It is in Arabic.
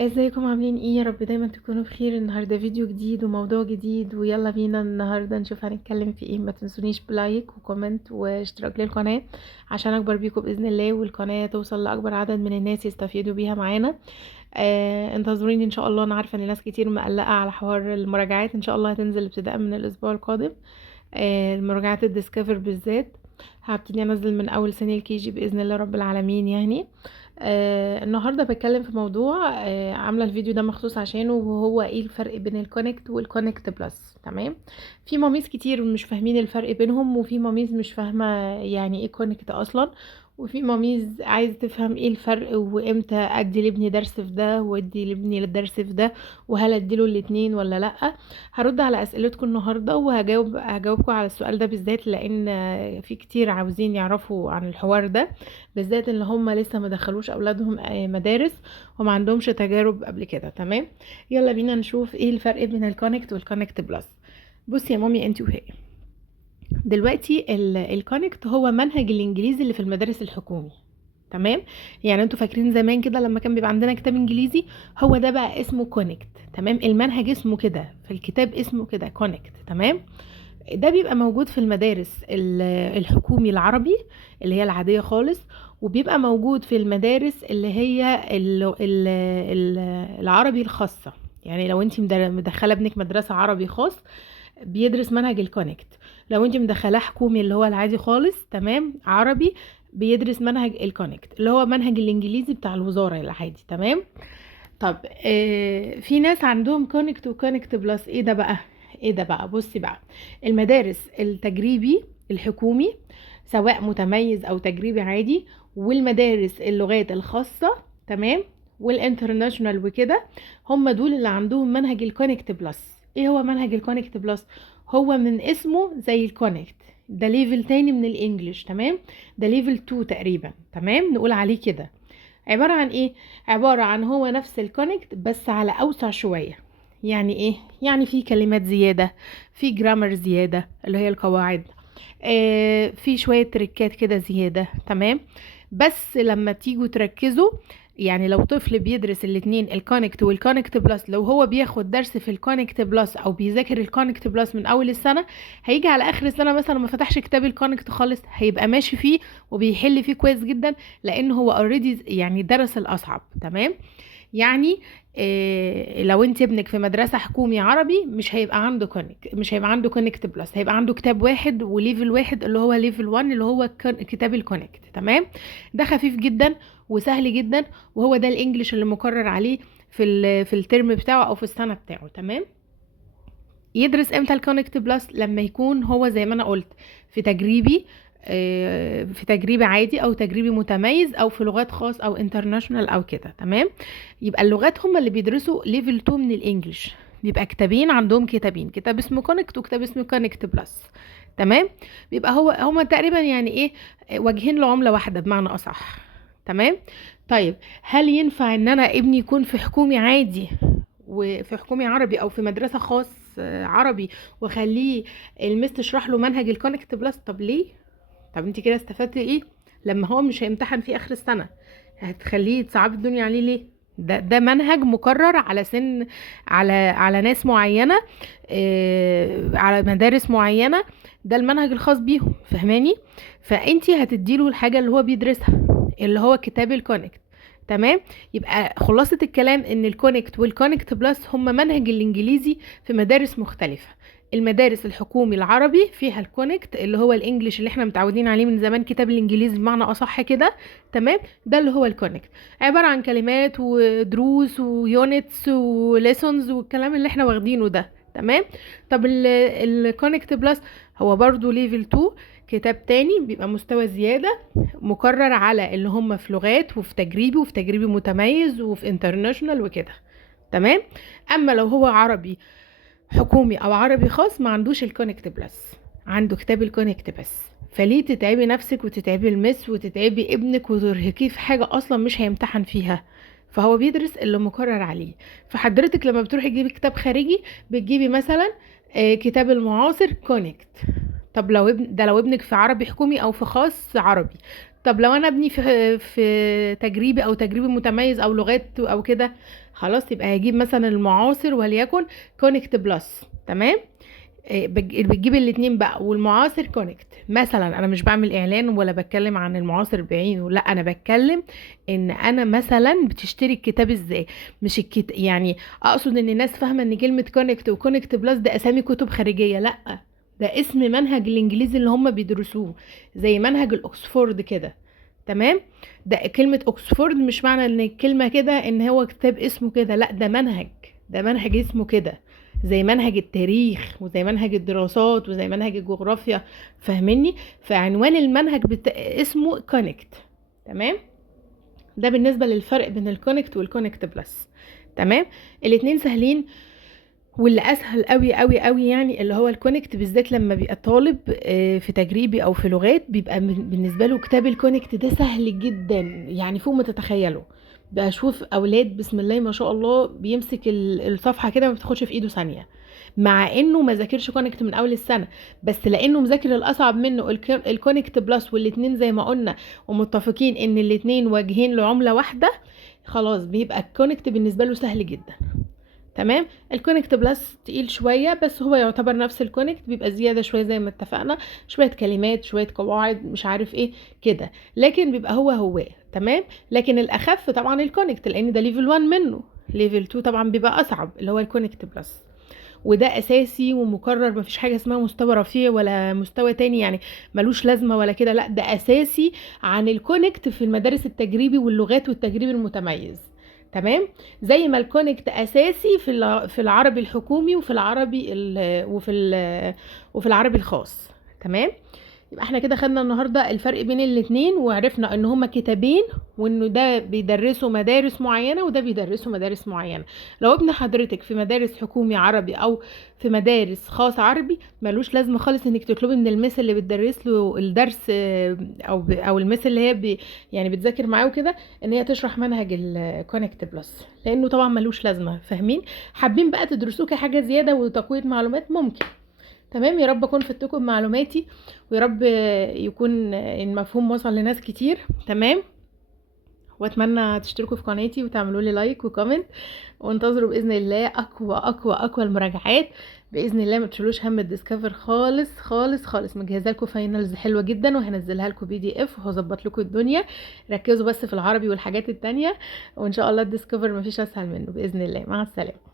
ازيكم عاملين ايه؟ يا رب دايما تكونوا بخير. النهارده فيديو جديد وموضوع جديد، ويلا بينا النهارده نشوف هنتكلم في ايه. ما تنسونيش بلايك وكومنت واشتراك للقناه عشان اكبر بيكم باذن الله، والقناه توصل لاكبر عدد من الناس يستفيدوا بيها معانا. انتظروني ان شاء الله. انا عارفه ان ناس كتير مقلقه على حوار المراجعات، ان شاء الله هتنزل ابتداء من الاسبوع القادم. المراجعات الديسكفر بالذات هبتدي انزل من اول سنه الكي جي باذن الله رب العالمين يعني. النهارده بتكلم في موضوع عامله الفيديو ده مخصوص عشانه، وهو ايه الفرق بين الكونكت والكونكت بلس. تمام. في ماميز كتير مش فاهمين الفرق بينهم، وفي ماميز مش فاهمه يعني ايه كونكت اصلا، وفي ماميز عايزه تفهم ايه الفرق وامتى ادي لابني درس في ده وادي لابني الدرس في ده، وهل اديله الاتنين ولا لا. هرد على اسئلتكم النهارده، هجاوبكم على السؤال ده بالذات، لان في كتير عاوزين يعرفوا عن الحوار ده، بالذات اللي هم لسه ما دخلوش اولادهم مدارس وما عندهمش تجارب قبل كده. تمام. يلا بينا نشوف ايه الفرق بين الكونكت والكونكت بلس. بصي يا مامي انت وهي، دلوقتي الكونكت هو منهج الانجليزي اللي في المدارس الحكومي. تمام. يعني انتوا فاكرين زمان كده لما كان بيبقى عندنا كتاب انجليزي، هو ده بقى اسمه كونكت. تمام. المنهج اسمه كده، في الكتاب اسمه كده كونكت. تمام. ده بيبقى موجود في المدارس الحكومي العربي اللي هي العادية خالص، وبيبقى موجود في المدارس اللي هي العربي الخاصة. يعني لو انت مدخلة ابنك مدرسة عربي خاص بيدرس منهج الكونكت. لو انت مدخلاه حكومي اللي هو العادي خالص تمام عربي، بيدرس منهج الكونكت اللي هو منهج الانجليزي بتاع الوزارة العادي. تمام. طب في ناس عندهم كونكت وكونكت بلس. ايه ده بقى؟ ايه ده بقى؟ بصي بقى، المدارس التجريبي الحكومي سواء متميز او تجريبي عادي، والمدارس اللغات الخاصة تمام والانترناشونال وكده، هم دول اللي عندهم منهج الكونكت بلس. ايه هو منهج الكونكت بلس؟ هو من اسمه زي الكونكت، ده ليفل تاني من الانجليش. تمام. ده ليفل 2 تقريبا. تمام. نقول عليه كده. عبارة عن ايه؟ عبارة عن هو نفس الكونكت بس على اوسع شوية. يعني ايه؟ يعني في كلمات زيادة، في جرامر زيادة اللي هي القواعد، في شوية تريكات كده زيادة. تمام. بس لما تيجوا تركزوا، يعني لو طفل بيدرس الاتنين الكونكت والكونكت بلس، لو هو بياخد درس في الكونكت بلس او بيذاكر الكونكت بلس من اول السنة، هيجي على اخر السنة مثلا ما فتحش كتاب الكونكت خالص، هيبقى ماشي فيه وبيحل فيه كويس جدا، لان هو اوريدي يعني درس الاصعب. تمام. يعني لو انت ابنك في مدرسة حكومي عربي، مش هيبقى عنده كونكت بلس، هيبقى عنده كتاب واحد وليفل واحد اللي هو ليفل 1 اللي هو كتاب الكونكت. تمام. ده خفيف جدا وسهل جدا، وهو ده الانجليش اللي مقرر عليه في الترم بتاعه او في السنة بتاعه. تمام. يدرس امتى الكونكت بلس؟ لما يكون هو زي ما انا قلت في تجريبي، في تجريبي عادي او تجريبي متميز او في لغات خاص او انترناشونال او كده. تمام. يبقى اللغات هم اللي بيدرسوا ليفل 2 من الانجليش، بيبقى كتابين، عندهم كتابين، كتاب اسمه كونكت وكتاب اسمه كونكت بلس. تمام. بيبقى هما تقريبا يعني ايه، وجهين لعملة واحدة بمعنى اصح. تمام. طيب، هل ينفع ان انا ابني يكون في حكومي عادي وفي حكومي عربي او في مدرسة خاص عربي، واخليه المس تشرح له منهج الكونكت بلس؟ طب ليه؟ طب انت كده استفدتي ايه لما هو مش هيمتحن في اخر السنة؟ هتخليه تصعب الدنيا عليه ليه؟ ده منهج مقرر على سن، على ناس معينة، على مدارس معينة، ده المنهج الخاص بيهم. فهماني؟ فانتي هتديله الحاجة اللي هو بيدرسها اللي هو كتاب الكونكت. تمام. يبقى خلاصة الكلام ان الكونكت والكونكت بلس هم منهج الانجليزي في مدارس مختلفة. المدارس الحكومي العربي فيها الكونكت اللي هو الانجليش اللي احنا متعودين عليه من زمان، كتاب الانجليزي بمعنى اصح كده. تمام. ده اللي هو الكونكت، عبارة عن كلمات ودروس ويونتس وليسونز والكلام اللي احنا واخدينه ده. تمام. طب الكونكت بلس هو برضو ليفل 2، كتاب تاني بيبقى مستوى زيادة، مكرر على اللي هم في لغات وفي تجريبي متميز وفي انترناشونال وكده. تمام. اما لو هو عربي حكومي او عربي خاص، ما عندوش الكونكت بلس، عنده كتاب الكونكت بس. فليه تتعبي نفسك وتتعبي المس وتتعبي ابنك وترهقيه في حاجة اصلا مش هيمتحن فيها؟ فهو بيدرس اللي مقرر عليه. فحضرتك لما بتروحي تجيبي كتاب خارجي، بتجيبي مثلا كتاب المعاصر كونكت. طب لو لو ابنك في عربي حكومي او في خاص عربي، طب لو انا ابني في تجريبي او تجريبي متميز او لغات او كده، خلاص يبقى هجيب مثلا المعاصر وليكن كونكت بلس. تمام. بتجيب الاتنين بقى، والمعاصر كونكت مثلا. انا مش بعمل اعلان ولا بتكلم عن المعاصر بعينه، لا انا بتكلم ان انا مثلا بتشتري الكتاب ازاي. مش يعني اقصد ان الناس فاهمه ان كلمه كونكت وكونكت بلس ده اسامي كتب خارجيه، لا، ده اسم منهج الانجليزي اللي هم بيدرسوه، زي منهج الاكسفورد كده. تمام. ده كلمه اوكسفورد مش معنى ان الكلمه كده ان هو كتاب اسمه كده، لا ده منهج، ده منهج اسمه كده، زي منهج التاريخ وزي منهج الدراسات وزي منهج الجغرافيا. فاهمني؟ فعنوان المنهج اسمه كونكت. تمام. ده بالنسبة للفرق بين الكونكت والكونكت بلس. تمام. الاتنين سهلين، واللي اسهل قوي قوي قوي يعني اللي هو الكونكت، بالذات لما بيبقى طالب في تجريبي او في لغات، بيبقى بالنسبه له كتاب الكونكت ده سهل جدا، يعني فوق ما تتخيلوا. بشوف اولاد بسم الله ما شاء الله بيمسك الصفحه كده ما بتاخدش في ايده ثانيه، مع انه ما ذاكرش كونكت من اول السنه، بس لانه مذاكر الاصعب منه الكونكت بلس، والاتنين زي ما قلنا ومتفقين ان الاتنين واجهين لعمله واحده، خلاص بيبقى الكونكت بالنسبه له سهل جدا. تمام. الكونكت بلس تقيل شويه، بس هو يعتبر نفس الكونكت، بيبقى زياده شويه زي ما اتفقنا، شويه كلمات شويه قواعد مش عارف ايه كده، لكن بيبقى هو. تمام. لكن الاخف طبعا الكونكت، لان ده ليفل 1 منه. ليفل 2 طبعا بيبقى اصعب اللي هو الكونكت بلس، وده اساسي ومكرر، مفيش حاجه اسمها مستوى رفيع ولا مستوى تاني يعني ملوش لازمه ولا كده، لا ده اساسي عن الكونكت في المدارس التجريبي واللغات والتجريبي المتميز. تمام. زي ما الكونكت اساسي في العربي الحكومي وفي العربي وفي العربي الخاص. تمام. يبقى احنا كده خدنا النهارده الفرق بين الاتنين، وعرفنا ان هما كتابين، وانه ده بيدرسوا مدارس معينه وده بيدرسوا مدارس معينه. لو ابن حضرتك في مدارس حكومي عربي او في مدارس خاص عربي، ملوش لازمه خالص انك تطلبي من المس اللي بتدرس له الدرس او المس اللي هي يعني بتذاكر معاه وكده ان هي تشرح منهج الكونكت بلس، لانه طبعا ملوش لازمه. فاهمين؟ حابين بقى تدرسوه كحاجه زياده وتقويه معلومات، ممكن. تمام. يا رب اكون فدتكم بمعلوماتي، ويا رب يكون المفهوم وصل لناس كتير. تمام. واتمنى تشتركوا في قناتي وتعملوا لي لايك وكومنت، وانتظروا باذن الله اقوى اقوى اقوى المراجعات باذن الله. ما تشيلوش هم الديسكفر خالص خالص خالص، مجهزه لكم فاينلز حلوه جدا، وهنزلها لكم PDF وهظبط لكم الدنيا. ركزوا بس في العربي والحاجات التانية، وان شاء الله الديسكفر مفيش اسهل منه باذن الله. مع السلامه.